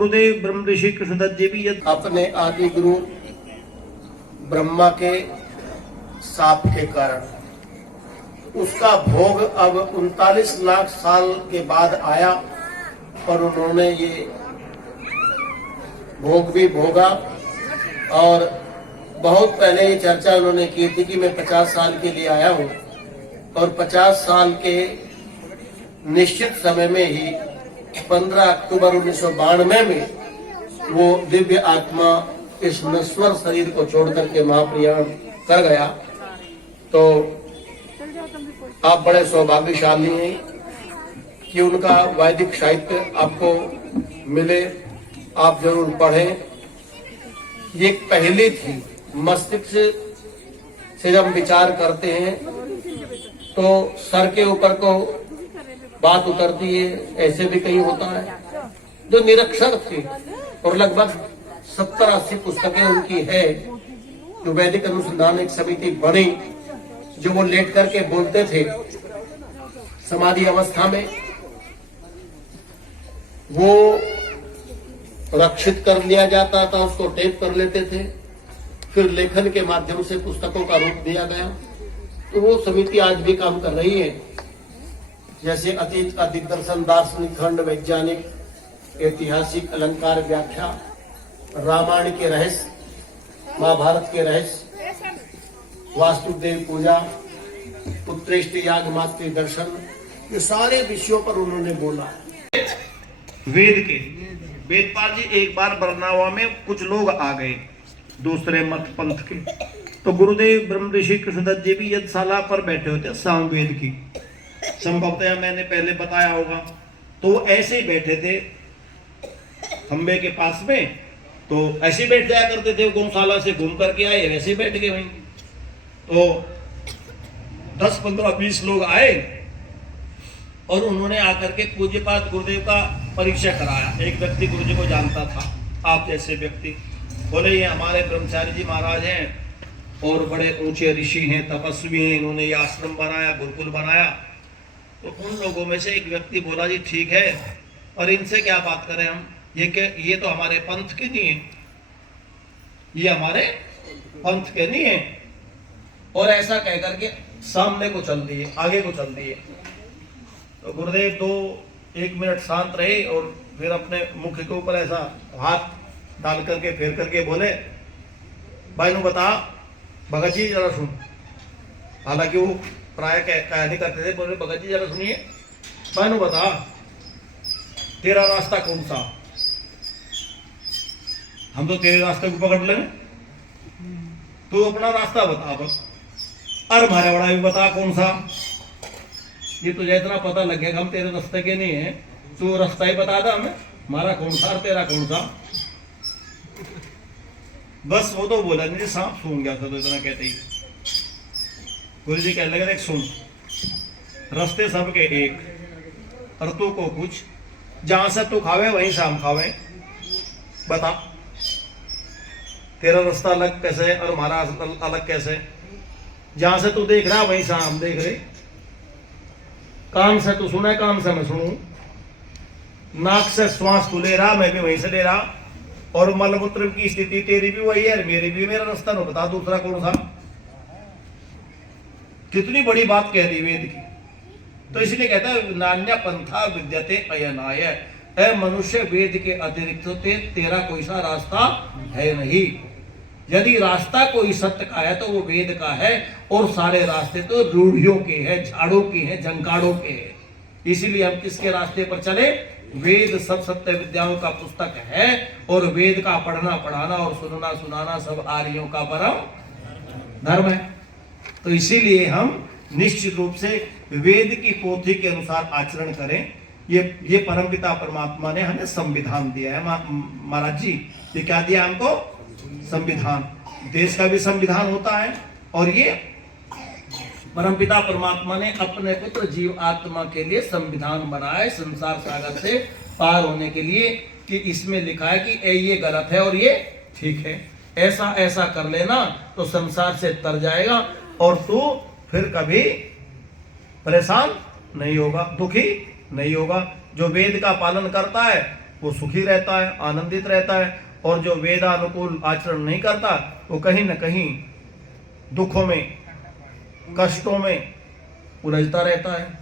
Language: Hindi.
गुरुदेव ब्रह्म ऋषि कृष्णदत्त जी भी अपने आदि गुरु ब्रह्मा के साप के कारण उसका भोग अब 39 लाख साल के बाद आया और उन्होंने ये भोग भी भोगा। और बहुत पहले ये चर्चा उन्होंने की थी कि मैं 50 साल के लिए आया हूँ और 50 साल के निश्चित समय में ही 15 अक्टूबर 1992 में वो दिव्य आत्मा इस नश्वर शरीर को छोड़कर के महाप्रयाण कर गया। तो आप बड़े सौभाग्यशाली हैं कि उनका वैदिक साहित्य आपको मिले, आप जरूर पढ़ें। ये एक पहली थी, मस्तिष्क से जब विचार करते हैं तो सर के ऊपर को बात उतरती है, ऐसे भी कहीं होता है। जो निरक्षर थे और लगभग 70-80 पुस्तकें उनकी है, जो वैदिक अनुसंधान एक समिति बनी, जो वो लेट करके बोलते थे समाधि अवस्था में, वो रक्षित कर लिया जाता था, उसको टेप कर लेते थे, फिर लेखन के माध्यम से पुस्तकों का रूप दिया गया। तो वो समिति आज भी काम कर रही है। जैसे अतीत का दिग्दर्शन, दार्शनिक खंड, वैज्ञानिक, ऐतिहासिक अलंकार व्याख्या, रामायण के रहस्य, महाभारत के रहस्य, वास्तुदेव पूजा, उत्कृष्ट याग, मातृ दर्शन, ये सारे विषयों पर उन्होंने बोला। वेद के वेदपाल जी एक बार बरनावा में कुछ लोग आ गए दूसरे मत पंथ के, तो गुरुदेव ब्रह्म ऋषि कृष्णदत्त जी भी यज्ञशाला पर बैठे होते सामवेद की, संभवतः मैंने पहले बताया होगा। तो ऐसे ही बैठे थे खंबे के पास में, तो ऐसे बैठ जाया करते थे, गौशाला से घूम करके आए, वैसे बैठ गए वहीं। तो 10, 15, 20 लोग आए और उन्होंने आकर के पूज्यपाद गुरुदेव का परीक्षा कराया। एक व्यक्ति गुरु जी को जानता था, आप जैसे व्यक्ति, बोले ये हमारे ब्रह्मचारी जी महाराज हैं और बड़े ऊंचे ऋषि हैं, तपस्वी हैं, इन्होंने ये आश्रम बनाया, गुरुकुल बनाया। तो उन लोगों में से एक व्यक्ति बोला जी ठीक है, और इनसे क्या बात करें हम, ये तो हमारे पंथ के नहीं है, ये हमारे पंथ के नहीं है। और ऐसा कह करके सामने को चल दिए, आगे को चल दिए। तो गुरुदेव 1 मिनट शांत रहे और फिर अपने मुख के ऊपर ऐसा हाथ डाल करके फेर करके बोले, भाई नु बता भगत जी जरा सुन। हालांकि वो प्राय कह नहीं करते थे, बोले भगत जी जरा सुनिए, भाई नु बता तेरा रास्ता कौन सा, हम तो तेरे रास्ते को पकड़ लेंगे, तू अपना रास्ता बता बस। अरे हमारे बड़ा भी बता कौन सा, ये तुझे इतना पता लग गया हम तेरे रास्ते के नहीं है, तू रास्ता ही बता दा हमें, हमारा कौन सा और तेरा कौन सा। बस वो तो बोला नहीं, सांप सूंघ गया था, तो इतना कहते ही गुरु जी कहने लगे, सुन रास्ते सबके एक, और तू को कुछ, जहां से तू खावे वहीं से हम खावे, बता तेरा रास्ता अलग कैसे है और हमारा अलग कैसे, जहां से तू देख रहा वहीं से हम देख रहे, कान से तू सुने कान से मैं सुनूं, नाक से श्वास तू ले रहा मैं भी वहीं से ले रहा, और मलमूत्र की स्थिति तेरी भी वही है मेरी भी, मेरा रास्ता न बता दूसरा कौन सा। कितनी बड़ी बात कह दी वेद की। तो इसलिए कहता है नान्या पंथा विद्यते अयनाय, ऐ मनुष्य वेद के अतिरिक्त तेरा कोई सा रास्ता है नहीं। यदि रास्ता कोई सत्य का है तो वो वेद का है, और सारे रास्ते तो रूढ़ियों के हैं, झाड़ों के हैं, जंकाड़ों के हैं। इसीलिए हम किसके रास्ते पर चले, वेद सब सत्य विद्याओं का पुस्तक है, और वेद का पढ़ना पढ़ाना और सुनना सुनाना सब आर्यों का परम धर्म है। तो इसीलिए हम निश्चित रूप से वेद की पोथी के अनुसार आचरण करें। ये परमपिता परमात्मा ने हमें संविधान दिया है। महाराज जी ये क्या दिया हमको, संविधान। देश का भी संविधान होता है, और ये परमपिता परमात्मा ने अपने पुत्र जीव आत्मा के लिए संविधान बनाया संसार सागर से पार होने के लिए, कि इसमें लिखा है कि ये गलत है और ये ठीक है, ऐसा ऐसा कर लेना तो संसार से तर जाएगा और तू फिर कभी परेशान नहीं होगा, दुखी नहीं होगा। जो वेद का पालन करता है वो सुखी रहता है, आनंदित रहता है, और जो वेदानुकूल आचरण नहीं करता वो कहीं न कहीं दुखों में, कष्टों में उलझता रहता है।